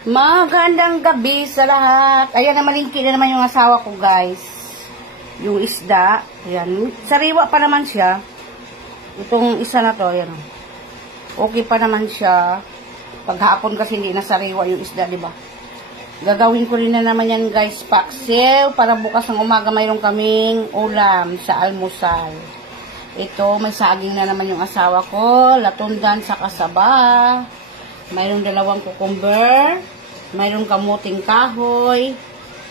Magandang gabi sa lahat. Ayan, namalingki na naman yung asawa ko, guys. Yung isda. Ayan. Sariwa pa naman siya. Itong isa na to, ayan. Okay pa naman siya. Paghapon kasi hindi na sariwa yung isda, di ba? Gagawin ko rin na naman yan, guys, paksiw. Para bukas ng umaga mayroon kaming ulam sa almusal. Ito, may saging na naman yung asawa ko. Latundan sa kasaba. Mayroong dalawang cucumber, mayroong kamuting kahoy,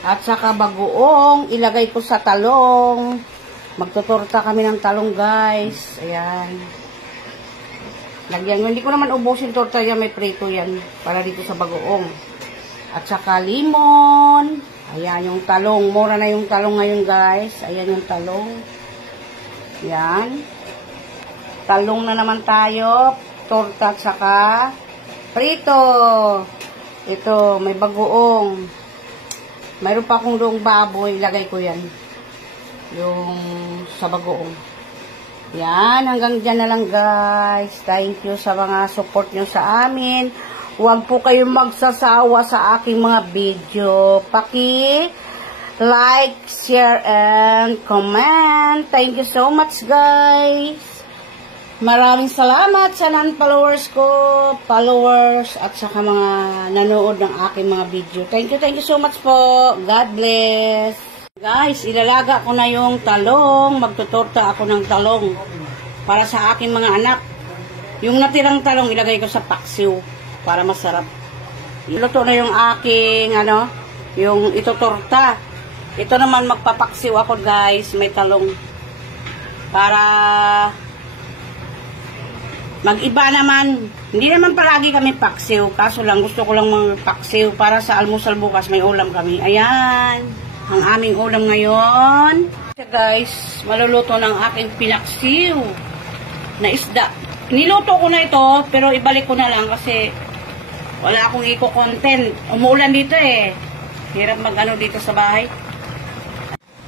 at saka bagoong, ilagay ko sa talong. Magtutorta kami ng talong, guys. Ayan. Lagyan yun. Hindi ko naman ubusin torta yan, may prito yan, para dito sa bagoong. At saka limon. Ayan yung talong. Mura na yung talong ngayon, guys. Ayan yung talong. Ayan. Talong na naman tayo. Torta at saka prito. Ito, may bagoong. Mayroon pa akong doong baboy. Ilagay ko yan. Yung sa bagoong. Yan. Hanggang dyan na lang, guys. Thank you sa mga support nyo sa amin. Huwag po kayong magsasawa sa aking mga video. Like, share, and comment. Thank you so much, guys. Maraming salamat sa non-followers ko, followers, at saka mga nanood ng aking mga video. Thank you so much po. God bless. Guys, ilalaga ko na yung talong. Magtutorta ako ng talong para sa aking mga anak. Yung natirang talong, ilagay ko sa paksiw para masarap. Iluto na yung aking, yung itutorta. Ito naman magpapaksiw ako, guys. May talong. Para mag-iba naman. Hindi naman palagi kami paksiw. Kaso lang, gusto ko lang magpaksiw para sa almusal bukas. May ulam kami. Ayan. Ang aming ulam ngayon. Guys, maluluto ng aking pinaksiw na isda. Niluto ko na ito, pero ibalik ko na lang kasi wala akong i-content. Umuulan dito eh. Hirap mag-ano dito sa bahay.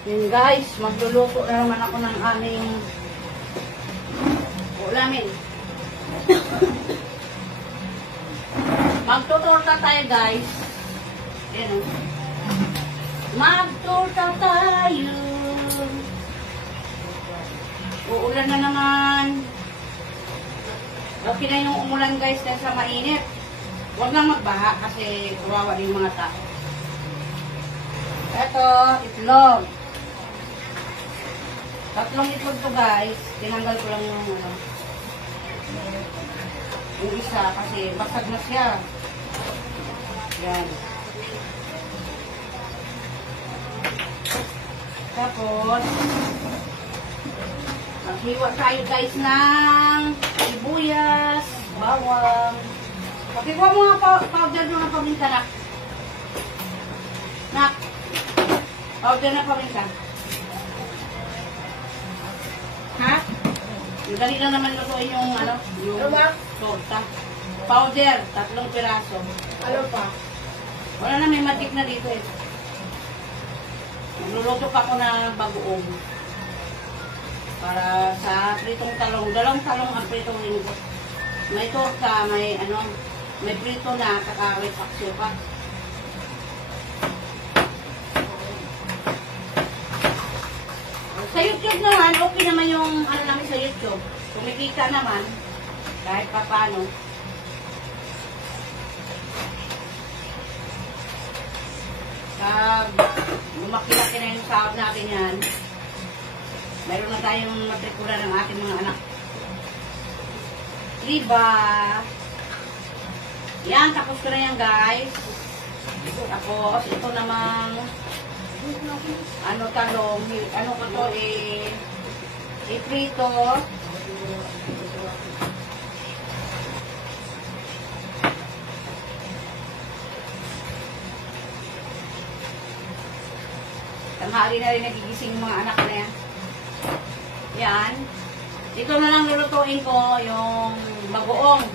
Yun, guys, magluluto na naman ako ng aming ulamin. Magtutorta tayo, guys. Ayan, magtutorta tayo. Uulan na naman. Okay na yung umulan, guys, dahil sa mainit. Huwag lang magbaha kasi kawawa din yung mga tao. Ito, itlog. 3 itlog to, guys. Tinanggal ko lang yung yung isa kasi basag na siya. Yan. Tapos maghiwa tayo, guys, ng sibuyas, bawang. Pakikuha mo nga powder ng paminta, nak. Nak. Powder na paminta. Ha? Dali lang naman lutuin yung yung torta. Powder, 3 piraso. Ano pa? Wala na, may matik na dito eh. Magluluto pa ako ng bagoong. Para sa pritong talong. 2 talong ang pritong linggo. May torta, may may prito na, saka may paksiw pa. Sa YouTube naman, okay naman yung namin sa YouTube. Kumikita naman, kahit pa paano. Lumaki-laki na yung sahod natin yan. Mayroon na tayong matrikula ng ating mga anak. Diba? Yan, tapos ko na yan, guys. Tapos, ito namang talong, ko to iprito. Tanghali na rin nagigising yung mga anak na yan. Yan. Ito na lang lulutuin ko yung bagoong.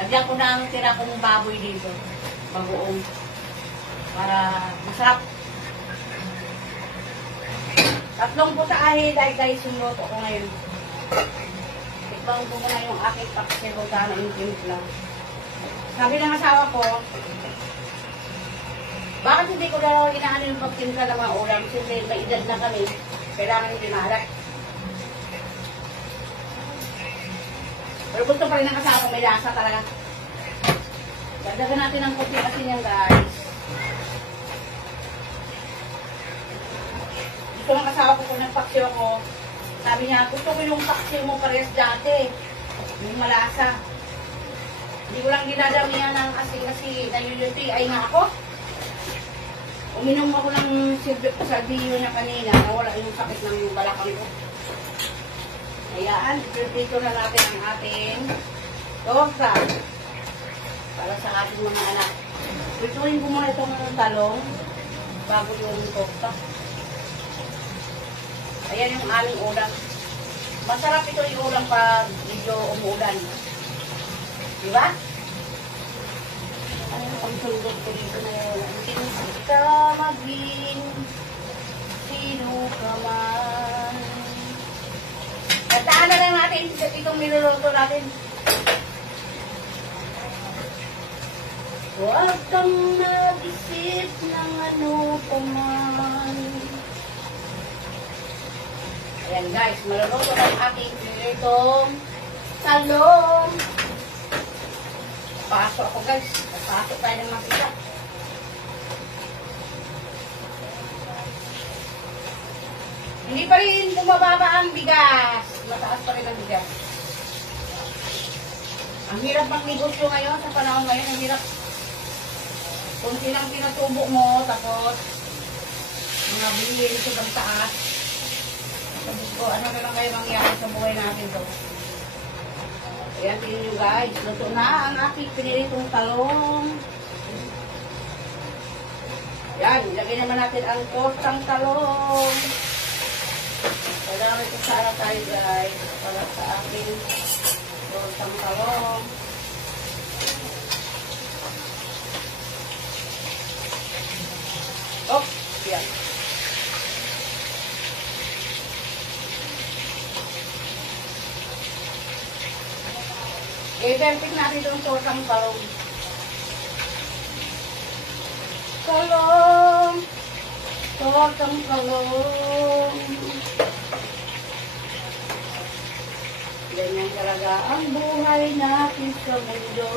Lagyan ko na ang tira kong baboy dito. Bagoong. Para masarap. 3 putahe, guys, yung luto ko ngayon. Tikbang ko muna yung aking paksiw na yung timpla. Sabi ng asawa ko, hindi ko na inaano yung pagtimpla ng mga ulam. Kasi may edad na kami. Kailangan yung limahalat. Pero gusto pa rin ang kasama ko. May lasa talaga. Dagdagan natin ng konti asin yan, guys. Gusto ng kasama ko kung nagpaksiw ako. Sabi niya, gusto ko yung paksiw mo parehas dati. Yung malasa. Hindi ko lang dinadamihan ng asin kasi nayuyupi ay nga ako. Uminom ako ng salbiyo niya kanina. Nawala yung sakit ng balakang ko. Ayan, prepito na natin ang ating torta. Para sa ating mga anak. Prituin ko muna itong talong bago yung torta. Ayan yung aming ulam. Masarap ito yung ulam pag medyo umuulan. Diba? Ano yung pagsulgot ko dito na yun? Hindi ka maging sino ka man. Tataan na lang natin itong niluluto natin. Huwag kang mag-isip ng ano pa man. Ayan guys, maluluto ng ating pinitong talong. Pasok ako guys. Pasok tayo ng makita. Hindi pa rin bumababa ang bigas. Mataas pa rin ang bigas. Ang hirap magnegosyo ngayon sa panahon ngayon. Ang hirap. Kung silang pinatubo mo, tapos mga bilhin sobrang taas. Sabi ko, ano na lang kayo mangyari sa buhay natin to. Ayan, tingin nyo guys. Luto na ang aking piniritong talong. Ayan, ilagay naman natin ang tortang talong. Kailangan ito sana tayo guys. Para sa aking tortang talong. Oh, yan. I-tempik natin itong tortang talong. Talong! Tortang talong! Ganyan talaga ang buhay natin sa mundo.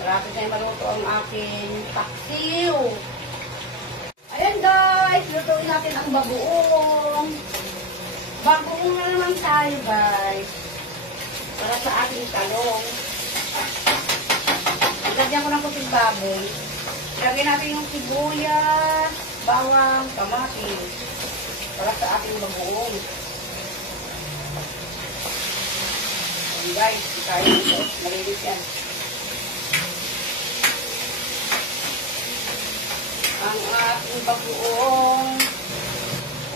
Marapit na yung maluto ang aking paksiw. Ayan guys, lutuin natin ang bagoong. Bagoong na naman tayo guys. Para sa ating talong. Lagyan ko ng puting baboy. Lagyan natin yung sibuyas, bawang, kamatis. Para sa ating bagoong. Ayan guys, tayo ito. Malinis yan. Ang ating bagoong.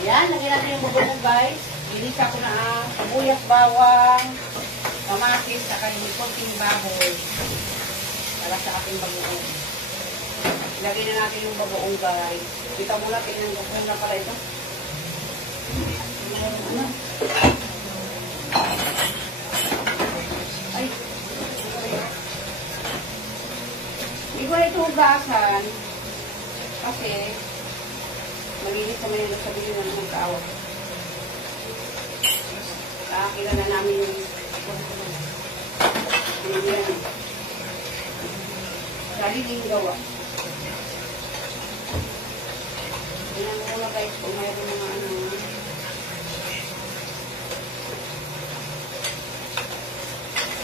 Ayan, lagyan natin yung bagoong guys. Ginisa ko na ang sibuyas, bawang, kamatis, saka yung konting baboy. Para sa ating bagoong. Ilagay na natin yung bagoong guys. Kita muna, tingnan ko muna pala ito. Ano? Ay. Hindi ko na ito hugasan. Kasi, malinis naman yung sabihin na naman kaawat. Kakila na namin yung sariling gawa. Tingnan mo muna guys kung mayroon mga ano.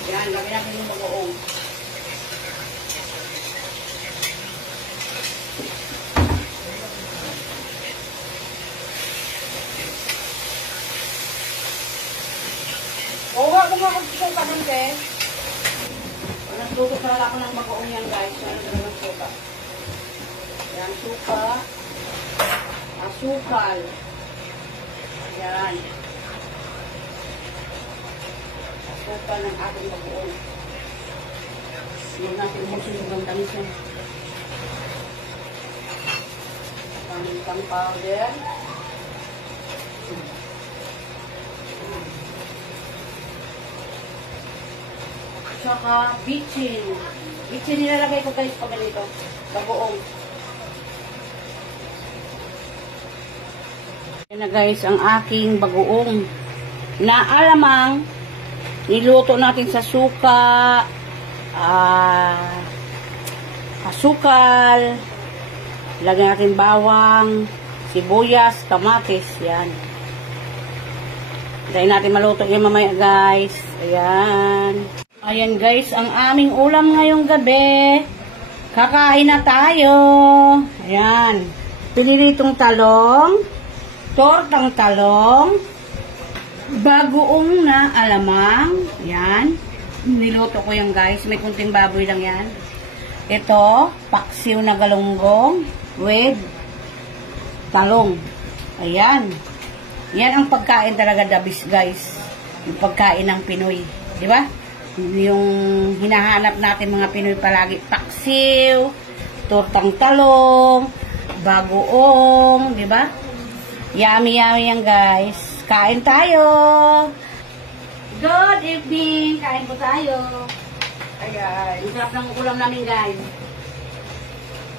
Yan, lagyan natin yung bagoong. Huwag mo mag-suka nun, te. Nagluto talaga ako ng bagoong yan, guys. Meron talaga ng suka. Yan, suka. Asukal. Yan. Asukal ng ating bagoong. Huwag natin umusin yung tamis yan. Pangitang powder. Tsaka bitchin. Bitchin nilalagay ko guys pag ganito. Bagoong. Yan na guys ang aking bagoong. Na alamang niluto natin sa suka, asukal, lagyan natin bawang, sibuyas, kamatis, yan. Dahil natin maluto yan mamaya guys. Ayan. Ayan guys, ang aming ulam ngayong gabi. Kakain na tayo. Ayan. Piniritong talong, tortang talong, bagoong na alamang. Ayan. Niluto ko yan guys. May kunting baboy lang yan. Ito, paksiw na galunggong with talong. Ayan. Yan ang pagkain talaga dabis guys. Yung pagkain ng Pinoy. Di ba? Yung hinahanap natin mga Pinoy palagi. Paksiw, tortang talong, bagoong. Di ba? Yummy yummy yan guys. Kain tayo. Good evening. Kain po tayo. Ayan. Ang sarap ng ulam namin guys.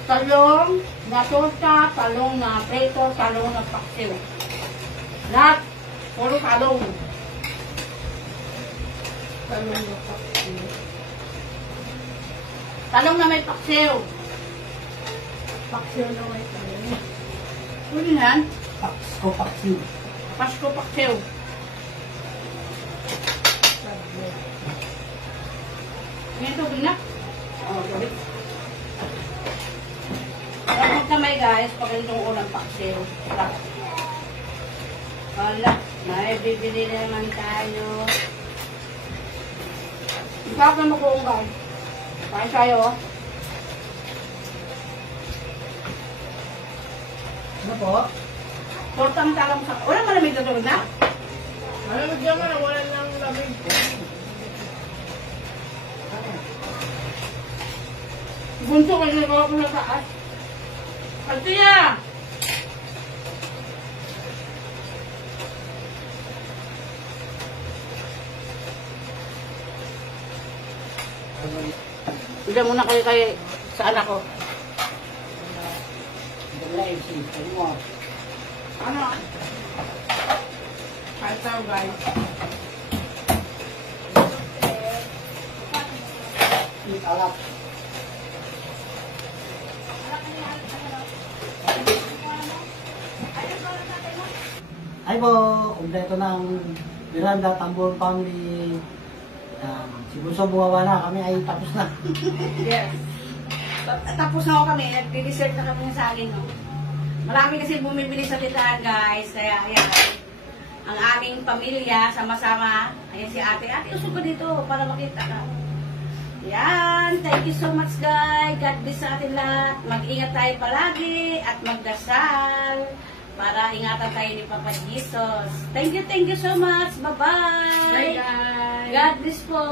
Talong na torta, talong na prito, talong na paksiw. Lahat, puro talong. Talong na paksiw. Talong na may paksiw. Paksiw na may talong. Ano yan? Pasko paksiw. Pasko paksiw. Ganito, binak? Oo, sorry. Kapag kamay guys, pag ganitong ulang paksiw. Wala, may bibili na naman tayo. Isap na makuong guys. Kain tayo. Ano po? Tortang talong sa... Wala malamig na tulog na? Malamig naman, wala nang lamig. Bunso kasi nagawa ko sa taas. Pagtiya! Bigyan muna kayo sa anak ko. Ano? Kahit tayo guys. Alap. Ay po, kumpleto ng Miranda Tambor Family. Si Bunso bumawa na, kami ay tapos na. Yes. Tapos na ako kami, nag-dessert na kami sa akin. No? Marami kasi bumibili sa tindahan guys. Kaya ayan, ang aming pamilya, sama-sama. Ayan si ate. Ate, usog ko dito para makita ka. Yan. Thank you so much guys. God bless sa atin lahat. Mag-ingat tayo palagi at magdasal para ingatan tayo ni Papa Jesus. Thank you so much. Bye-bye. Bye guys. God bless po.